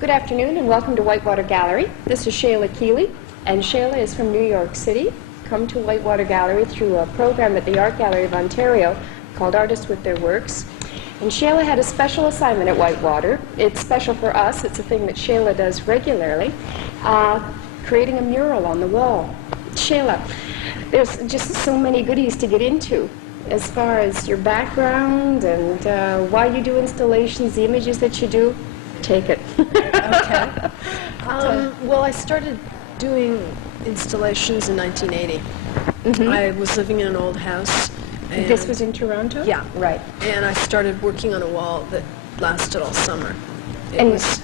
Good afternoon and welcome to Whitewater Gallery. This is Shelagh Keeley, and Shelagh is from New York City. Come to Whitewater Gallery through a program at the Art Gallery of Ontario called Artists with Their Works. And Shelagh had a special assignment at Whitewater. It's special for us. It's a thing that Shelagh does regularly, creating a mural on the wall. Shelagh, there's just so many goodies to get into as far as your background and why you do installations, the images that you do. Take it. Okay. Well, I started doing installations in 1980. Mm-hmm. I was living in an old house. And This was in Toronto? Yeah. Right. And I started working on a wall that lasted all summer.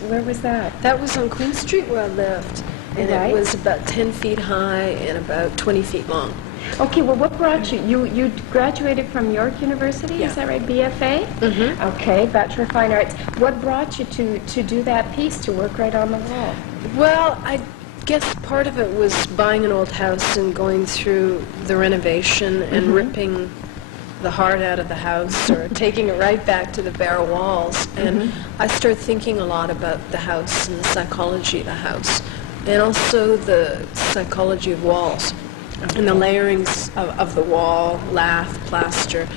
Where was that? That was on Queen Street where I lived. And Right. it was about 10 feet high and about 20 feet long. Okay, well, what brought you? You graduated from York University, Yeah. is that right? BFA? Mm-hmm. Okay, Bachelor of Fine Arts. What brought you to do that piece, to work right on the wall? Well, I guess part of it was buying an old house and going through the renovation and ripping the heart out of the house or taking it right back to the bare walls. And I started thinking a lot about the house and the psychology of the house and also the psychology of walls and the layerings of the wall, lath, plaster,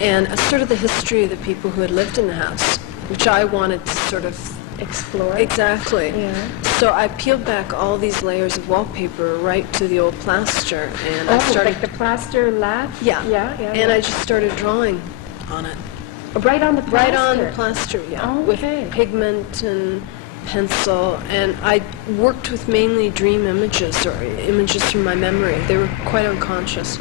and sort of the history of the people who had lived in the house, which I wanted to sort of Explore? exactly. Yeah. So I peeled back all these layers of wallpaper right to the old plaster, and I started. Like the plaster lath? Yeah. Yeah. And I just started drawing on it. Right on the plaster? Right on the plaster, yeah. Okay. With pigment and pencil, and I worked with mainly dream images or images from my memory. They were quite unconscious.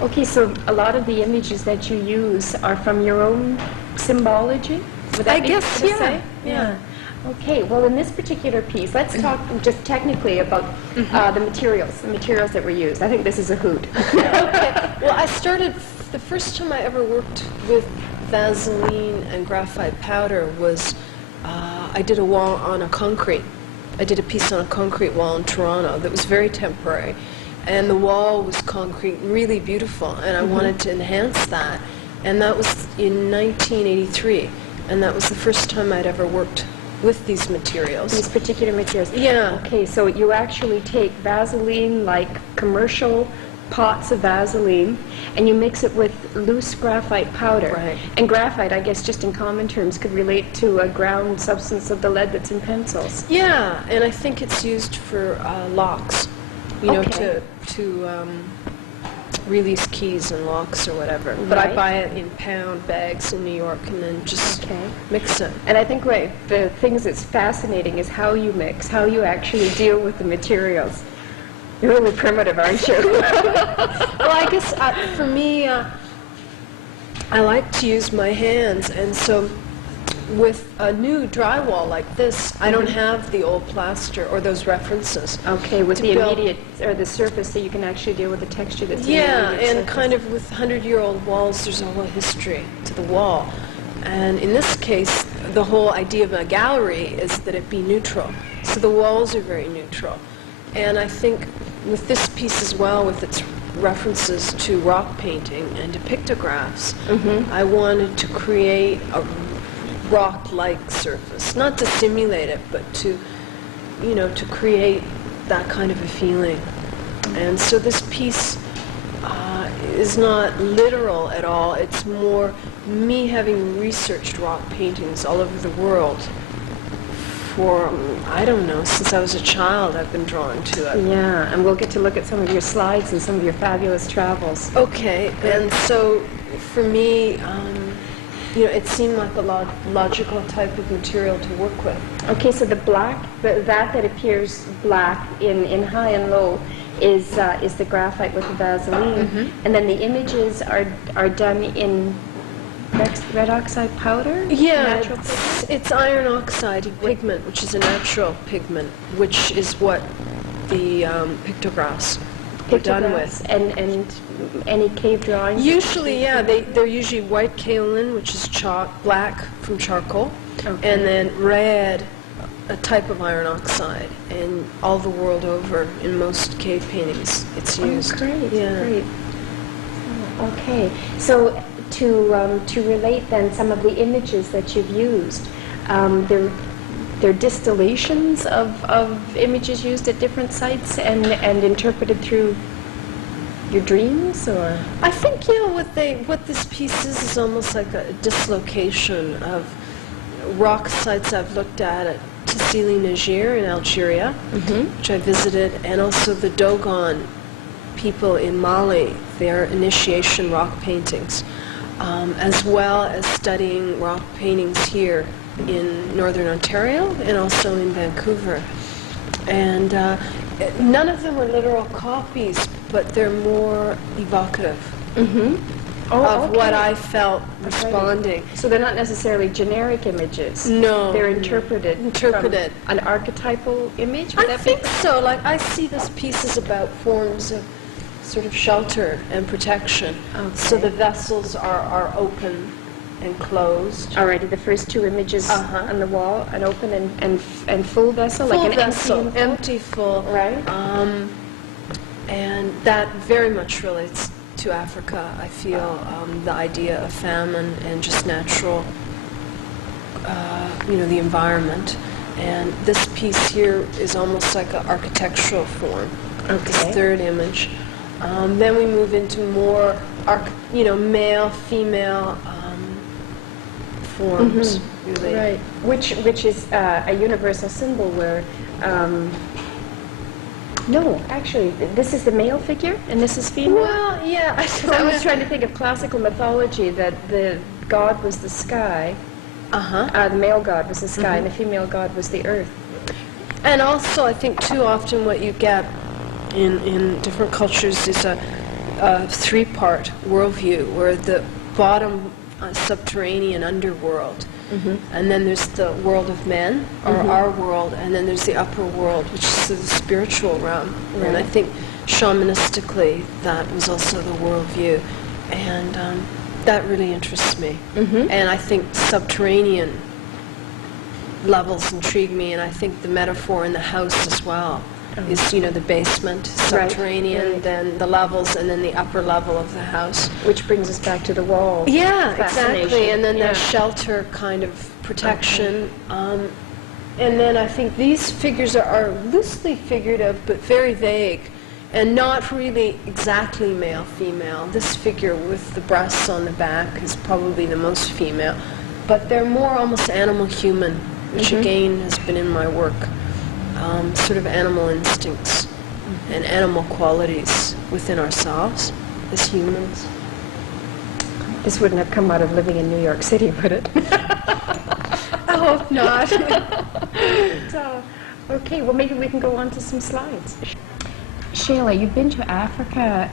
Okay, so a lot of the images that you use are from your own symbology? Would that I be guess, fair to yeah. say? Yeah. Okay, well, in this particular piece, let's talk just technically about the materials that were used. I think this is a hoot. Okay. Well, I started, the first time I ever worked with Vaseline and graphite powder was I did a wall on a concrete. I did a piece on a concrete wall in Toronto that was very temporary. And the wall was concrete, really beautiful, and I wanted to enhance that. And that was in 1983. And that was the first time I'd ever worked with these materials. These particular materials. Yeah. Okay, so you actually take Vaseline, like commercial pots of Vaseline, and you mix it with loose graphite powder. Right. And graphite, I guess, just in common terms, could relate to a ground substance of the lead that's in pencils. Yeah, and I think it's used for locks, you know, Okay. to release keys and locks or whatever. But I Right. buy it in pound bags in New York and then just mix it. And I think the things that's fascinating is how you mix, how you actually deal with the materials. You're really primitive, aren't you? Well, I guess for me, I like to use my hands, and so with a new drywall like this, I don't have the old plaster or those references. Okay, with To the build- immediate, or the surface, so you can actually deal with the texture that's in the Yeah, immediate and surface. kind of with 100-year-old walls, there's a whole history to the wall. And in this case, the whole idea of a gallery is that it be neutral. So the walls are very neutral. And I think with this piece as well, with its references to rock painting and to pictographs, I wanted to create a rock-like surface. Not to simulate it, but to, you know, to create that kind of a feeling. And so this piece is not literal at all. It's more me having researched rock paintings all over the world for, I don't know, since I was a child I've been drawn to it. Yeah, and we'll get to look at some of your slides and some of your fabulous travels. Okay, and so for me, you know, it seemed like a logical type of material to work with. Okay, so the black, that appears black in high and low is the graphite with the Vaseline, and then the images are done in red oxide powder? Yeah, Natural pigment? it's iron oxide pigment, which is a natural pigment, which is what the pictographs were done with. And any cave drawings? Usually, yeah, they're usually white kaolin, which is black from charcoal, Okay. and then red, a type of iron oxide, and all the world over in most cave paintings it's used. Oh, great, Yeah. great. Oh, okay, so to relate then some of the images that you've used, they're distillations of images used at different sites and interpreted through your dreams, or? I think, what this piece is almost like a dislocation of rock sites I've looked at Tassili Niger in Algeria, which I visited, and also the Dogon people in Mali, their initiation rock paintings, as well as studying rock paintings here in Northern Ontario and also in Vancouver. And none of them are literal copies, but they're more evocative of what I felt responding. So they're not necessarily generic images. No. They're interpreted. Interpreted. From an archetypal image? I think so. Like, I see this piece as about forms of sort of shelter and protection. Okay. So the vessels are open and closed. Alrighty, the first two images on the wall, an open and full vessel, Full like an vessel, empty full. Right. And that very much relates to Africa. I feel the idea of famine and just natural, the environment. And this piece here is almost like an architectural form. Okay. This third image. Then we move into more, male, female forms, really. Right. Which is a universal symbol where. No, actually, this is the male figure and this is female. Well, yeah. I was trying to think of classical mythology that the god was the sky. The male god was the sky, and the female god was the earth. And also, I think too often what you get in different cultures is a three-part worldview, where the bottom subterranean underworld, and then there's the world of men, or our world, and then there's the upper world, which is the spiritual realm. Right. And I think shamanistically that was also the worldview, and that really interests me. And I think subterranean levels intrigue me, and I think the metaphor in the house as well is, the basement, subterranean, Right. then the levels, and then the upper level of the house. Which brings us back to the wall. Yeah, Fascination. exactly. And then Yeah. that shelter kind of protection. And then I think these figures are loosely figurative, but very vague, and not really exactly male-female. This figure with the breasts on the back is probably the most female, but they're more almost animal-human, which again has been in my work. Sort of animal instincts and animal qualities within ourselves as humans. This wouldn't have come out of living in New York City, would it? I hope not. So, okay, well maybe we can go on to some slides. Shelagh, you've been to Africa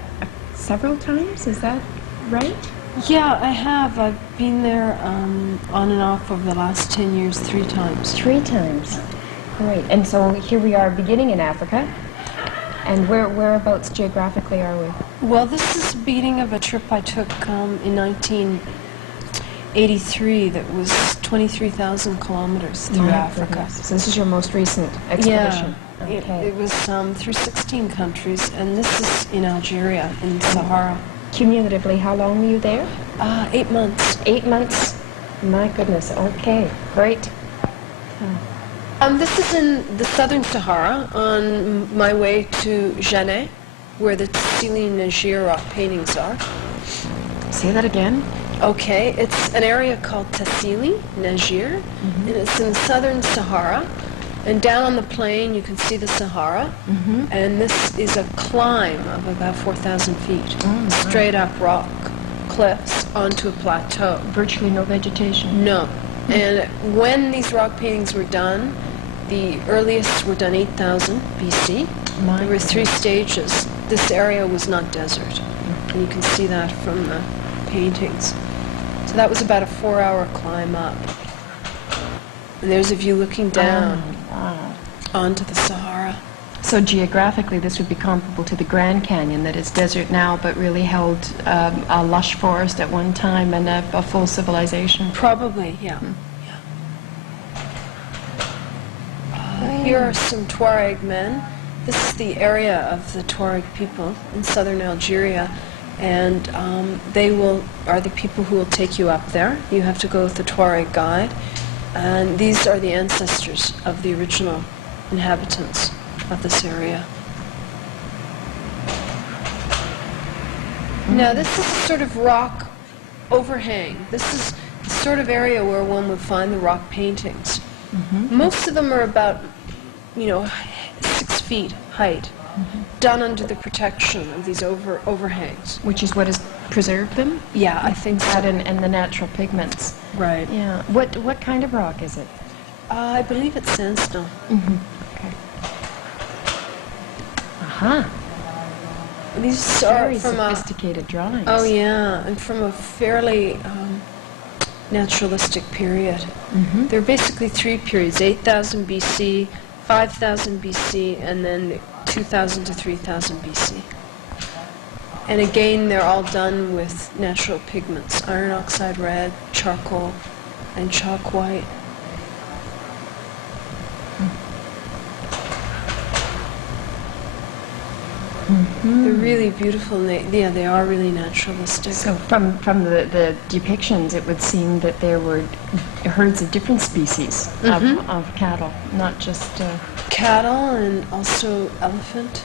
several times, is that right? Yeah, I have. I've been there on and off over the last 10 years 3 times. 3 times. Great. And so here we are beginning in Africa. And whereabouts geographically are we? Well, this is the beginning of a trip I took in 1983 that was 23,000 kilometers through Africa. Goodness. So this is your most recent expedition? Yeah. Okay. It was through 16 countries, and this is in Algeria, in Sahara. Cumulatively, how long were you there? 8 months. 8 months? My goodness. Okay. Great. This is in the southern Sahara, on my way to Jeanne, where the Tassili Niger rock paintings are. Say that again. Okay, it's an area called Tassili Niger, and it's in the southern Sahara. And down on the plain, you can see the Sahara, and this is a climb of about 4,000 feet, straight up rock cliffs onto a plateau. Virtually no vegetation. No. And when these rock paintings were done, the earliest were done 8,000 BC. There were 3 stages. This area was not desert, and you can see that from the paintings. So that was about a 4-hour climb up. And there's a view looking down onto the Sahara. So geographically, this would be comparable to the Grand Canyon, that is desert now, but really held a lush forest at one time and a full civilization. Probably, yeah. Here are some Tuareg men. This is the area of the Tuareg people in southern Algeria, and they are the people who will take you up there. You have to go with the Tuareg guide, And these are the ancestors of the original inhabitants of this area. Now, this is a sort of rock overhang. This is the sort of area where one would find the rock paintings. Most of them are about, 6 feet height, done under the protection of these overhangs. Which is what has preserved them? Yeah, I think so. That and the natural pigments. Right. Yeah. What kind of rock is it? I believe it's sandstone. Okay. Aha. These are Very from sophisticated drawings. Oh yeah, and from a fairly naturalistic period. There are basically 3 periods: 8,000 BC, 5,000 BC, and then 2,000 to 3,000 BC. And again, they're all done with natural pigments: iron oxide red, charcoal, and chalk white. They're really beautiful. They are really naturalistic. So from the depictions, it would seem that there were herds of different species of cattle, not just... Cattle and also elephant.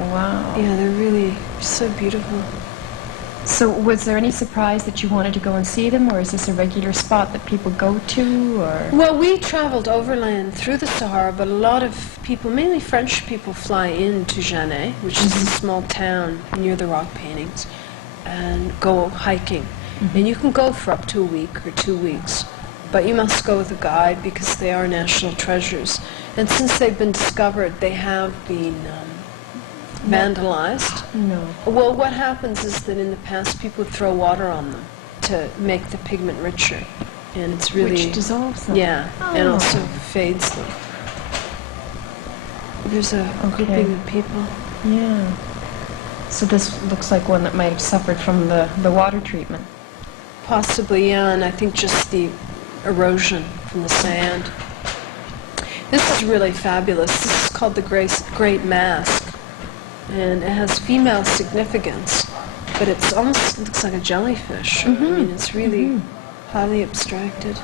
Wow. Yeah, they're really so beautiful. So was there any surprise that you wanted to go and see them, or is this a regular spot that people go to, or...? Well, we traveled overland through the Sahara, but a lot of people, mainly French people, fly into Janet, which is a small town near the rock paintings, and go hiking. And you can go for up to a week or 2 weeks, but you must go with a guide because they are national treasures. And since they've been discovered, they have been vandalized. No. Well, what happens is that in the past people would throw water on them to make the pigment richer, and it's really... Which dissolves them. Yeah, and also fades them. There's a grouping of people. Yeah. So this looks like one that might have suffered from the water treatment. Possibly, yeah, and I think just the erosion from the sand. This is really fabulous. This is called the Great Mask. And it has female significance, but it almost looks like a jellyfish. I mean, it's really highly abstracted.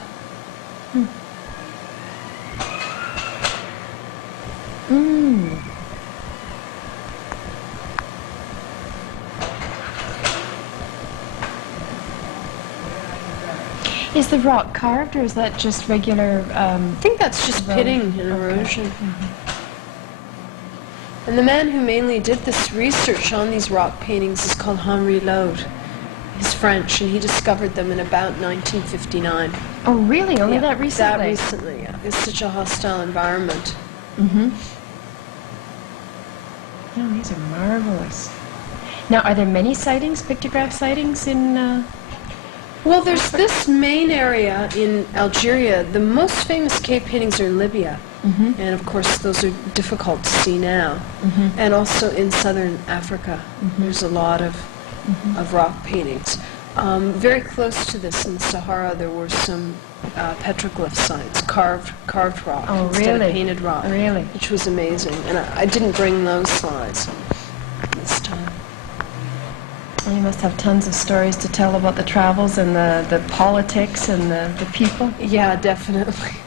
Is the rock carved, or is that just regular... I think that's just pitting and erosion. And the man who mainly did this research on these rock paintings is called Henri Laude. He's French, and he discovered them in about 1959. Oh, really? Only that recently? That recently, yeah. It's such a hostile environment. Oh, these are marvelous. Now, are there many sightings, pictograph sightings in... Well, there's this main area in Algeria. The most famous cave paintings are in Libya. And of course, those are difficult to see now. And also in southern Africa, there's a lot of rock paintings. Very close to this in the Sahara, there were some petroglyph sites, carved rock instead of painted rock, which was amazing. And I didn't bring those slides this time. You must have tons of stories to tell about the travels and the politics and the people. Yeah, definitely.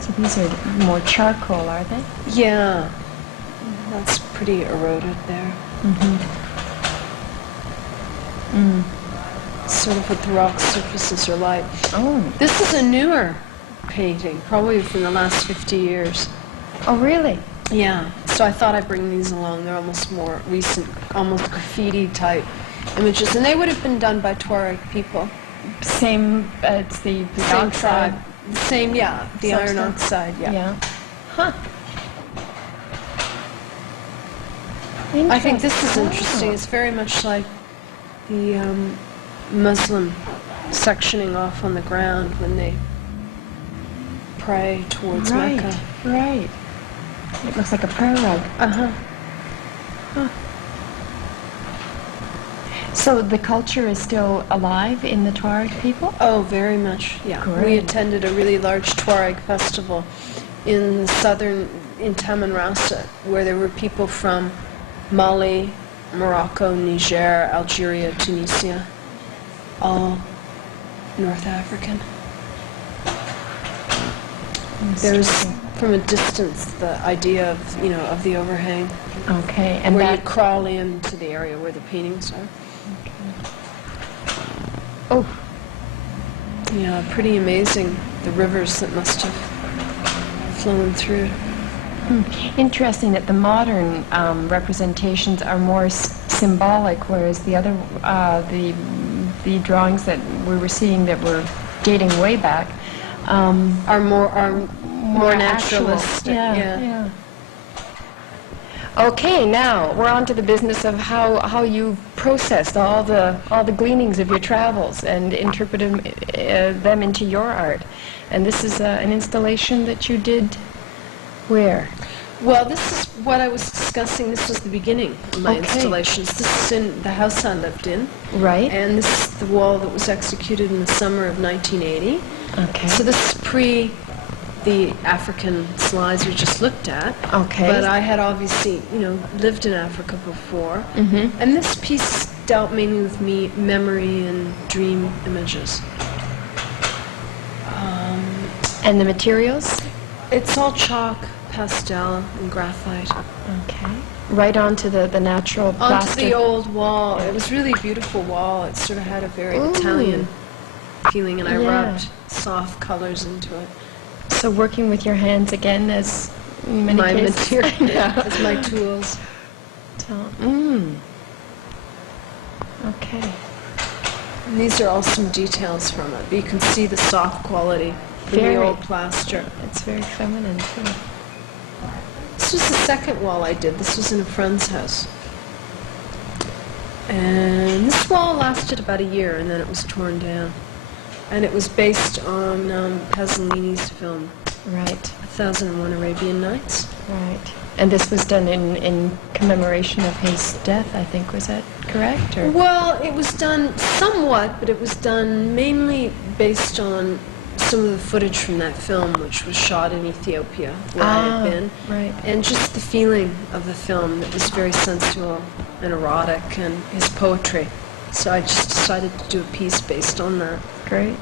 So these are more charcoal, are they? Yeah, that's pretty eroded there. Sort of what the rock surfaces are like. Oh. This is a newer painting, probably from the last 50 years. Oh, really? Yeah, so I thought I'd bring these along. They're almost more recent, almost graffiti type images, and they would have been done by Tuareg people. Same, it's the Same oxide. tribe. Same, yeah, the iron Substance. oxide, yeah. Huh. I think this is interesting. It's very much like the Muslim sectioning off on the ground when they pray towards Mecca. Right. It looks like a prayer rug. So the culture is still alive in the Tuareg people? Oh, very much, yeah. Great. We attended a really large Tuareg festival in Tamanrasset, where there were people from Mali, Morocco, Niger, Algeria, Tunisia, all North African. There's, from a distance, the idea of, of the overhang, Okay, and where that... you crawl into the area where the paintings are. Oh, Yeah, pretty amazing, the rivers that must have flown through. interesting that the modern representations are more symbolic, whereas the other, the drawings that we were seeing that were dating way back, Are more actual. naturalistic. Yeah. Okay, now we're on to the business of how you processed all the gleanings of your travels and interpreted them into your art. And this is an installation that you did where? Well, this is what I was discussing. This was the beginning of my Okay. installations. This is in the house I lived in. Right. And this is the wall that was executed in the summer of 1980. Okay. So this is pre the African slides we just looked at. Okay. But I had obviously, lived in Africa before. Mm-hmm. And this piece dealt mainly with memory and dream images. And the materials? It's all chalk, pastel, and graphite. Okay. Right onto the natural plaster. Onto the old wall. It was really a beautiful wall. It sort of had a very Ooh. Italian feeling, and I Yeah. rubbed soft colors into it. So working with your hands again, as in many My cases. material Yeah. as my tools. Okay. And these are all some details from it. But you can see the soft quality from Very. the old plaster. It's very feminine too. This was the second wall I did. This was in a friend's house. And this wall lasted about a year, and then it was torn down. And it was based on Pasolini's film, Right. 1001 Arabian Nights. Right. And this was done in commemoration of his death, I think. Was that correct? Or? Well, it was done somewhat, but it was done mainly based on some of the footage from that film, which was shot in Ethiopia, where I had been. Right. And just the feeling of the film that was very sensual and erotic, and his poetry. So I just decided to do a piece based on that. Great.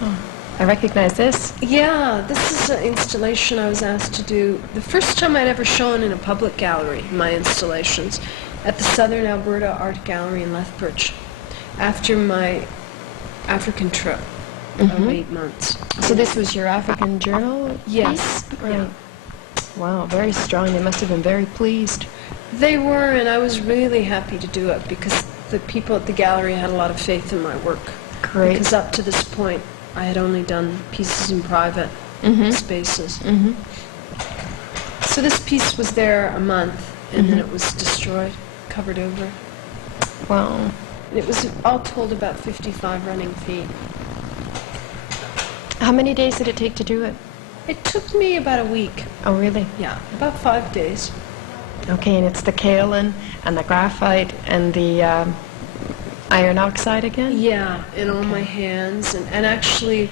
Oh, I recognize this. Yeah, this is an installation I was asked to do. The first time I'd ever shown in a public gallery, my installations, at the Southern Alberta Art Gallery in Lethbridge, after my African trip of 8 months. So this was your African journal? Yes. piece? Right. Yeah. Wow, very strong. They must have been very pleased. They were, and I was really happy to do it because the people at the gallery had a lot of faith in my work. Great. Because up to this point, I had only done pieces in private spaces. So this piece was there a month, and then it was destroyed, covered over. Wow. And it was all told about 55 running feet. How many days did it take to do it? It took me about a week. Oh, really? Yeah, about 5 days. Okay, and it's the kaolin and the graphite and the iron oxide again? Yeah, and on my hands, and actually,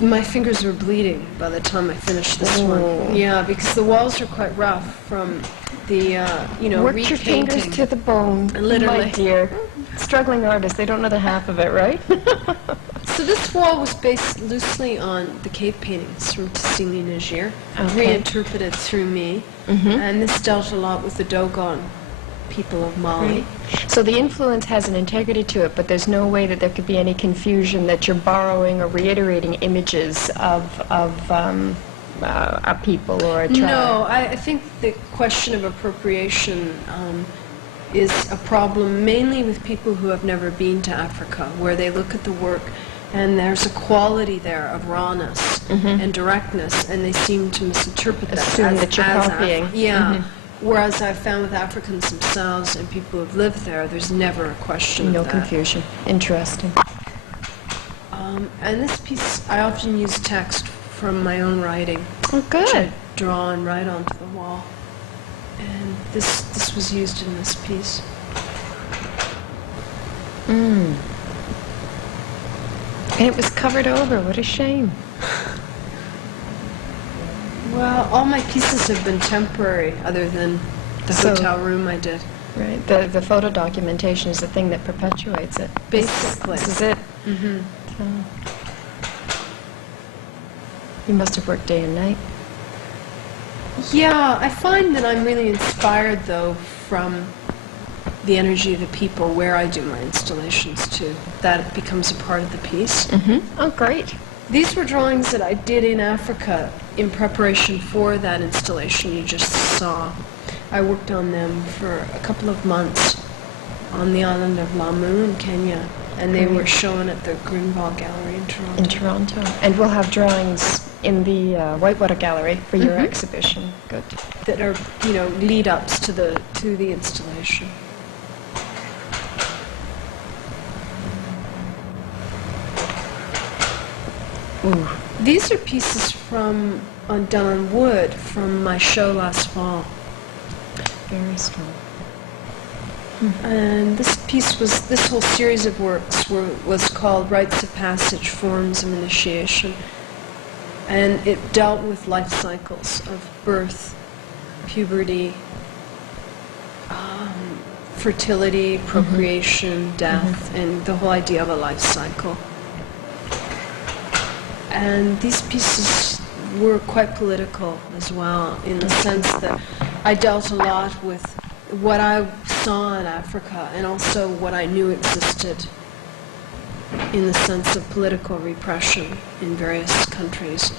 my fingers were bleeding by the time I finished this Oh. one. Yeah, because the walls are quite rough from the, Worked your fingers repainting. to the bone. Literally. My dear. Struggling artists, they don't know the half of it, right? So this wall was based loosely on the cave paintings from Tassili, Niger, Okay. reinterpreted through me, and this dealt a lot with the Dogon people of Mali. So the influence has an integrity to it, but there's no way that there could be any confusion that you're borrowing or reiterating images of a people or a tribe. No, I think the question of appropriation is a problem mainly with people who have never been to Africa, where they look at the work and there's a quality there of rawness and directness, and they seem to misinterpret that Assume as, that you're as copying. Yeah. Whereas I've found with Africans themselves and people who've lived there, there's never a question No of that. confusion. Interesting. And this piece, I often use text from my own writing. Oh, Which I good. draw and write onto the wall. And this was used in this piece. And it was covered over. What a shame. Well, all my pieces have been temporary, other than the So- hotel room I did. Right. The photo documentation is the thing that perpetuates it. Basically. This is it. Mm-hmm. You must have worked day and night. Yeah, I find that I'm really inspired, though, from the energy of the people where I do my installations, too. That becomes a part of the piece. Mm-hmm. Oh, great. These were drawings that I did in Africa in preparation for that installation you just saw. I worked on them for a couple of months on the island of Lamu in Kenya, and they were shown at the Greenwald Gallery in Toronto. In Toronto. And we'll have drawings in the Whitewater Gallery for your exhibition. Good. That are, lead-ups to the installation. Ooh. These are pieces done on wood from my show last fall. Very strong. And this whole series of works was called Rites of Passage, Forms of Initiation. And it dealt with life cycles of birth, puberty, fertility, procreation, death, and the whole idea of a life cycle. And these pieces were quite political as well, in the sense that I dealt a lot with what I saw in Africa and also what I knew existed in the sense of political repression in various countries.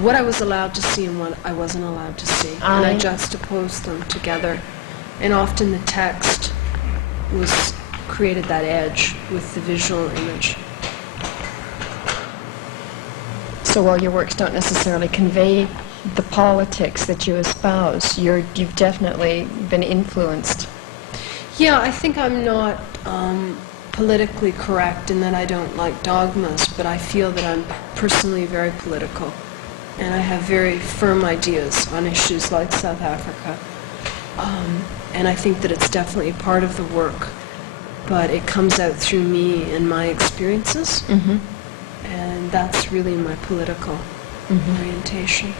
What I was allowed to see and what I wasn't allowed to see. And I juxtaposed them together. And often the text created that edge with the visual image. So while your works don't necessarily convey the politics that you espouse, you've definitely been influenced. Yeah, I think I'm not politically correct in that I don't like dogmas, but I feel that I'm personally very political. And I have very firm ideas on issues like South Africa. And I think that it's definitely a part of the work, but it comes out through me and my experiences. Mm-hmm. And that's really my political orientation.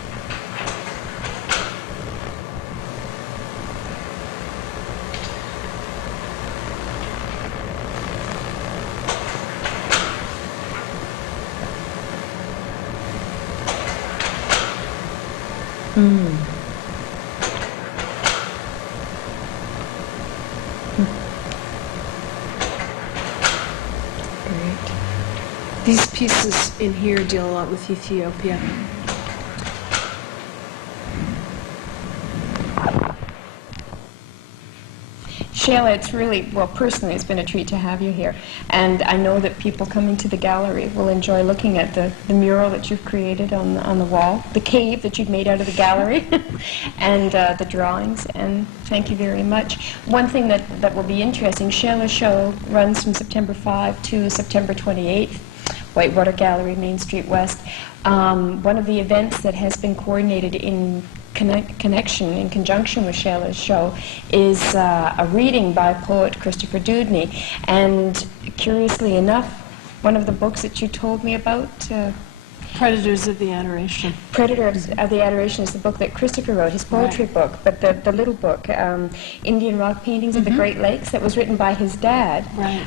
These pieces in here deal a lot with Ethiopia. Shelagh, it's really, well, personally, it's been a treat to have you here. And I know that people coming to the gallery will enjoy looking at the mural that you've created on the wall, the cave that you've made out of the gallery, and the drawings. And thank you very much. One thing that will be interesting, Shelagh's show runs from September 5 to September 28th. Whitewater Gallery, Main Street West. One of the events that has been coordinated in conjunction with Shelagh's show is a reading by poet Christopher Dudney. And curiously enough, one of the books that you told me about, Predators of the Adoration. Predators of the Adoration is the book that Christopher wrote, his poetry book, but the little book, Indian Rock Paintings of the Great Lakes, that was written by his dad,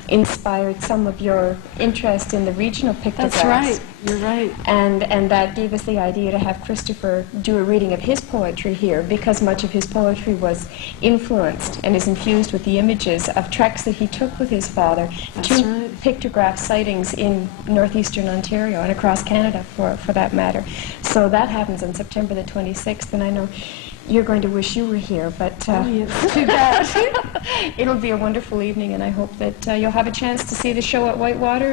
inspired some of your interest in the regional pictographs. That's right, you're right. And that gave us the idea to have Christopher do a reading of his poetry here, because much of his poetry was influenced and is infused with the images of treks that he took with his father to pictograph sightings in northeastern Ontario and across Canada, for that matter. So that happens on September the 26th, and I know you're going to wish you were here, but Yes, too bad. It'll be a wonderful evening, and I hope that you'll have a chance to see the show at Whitewater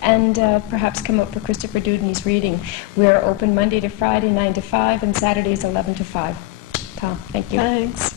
and perhaps come up for Christopher Dudney's reading. We're open Monday to Friday, 9 to 5, and Saturdays, 11 to 5. Tom, thank you. Thanks.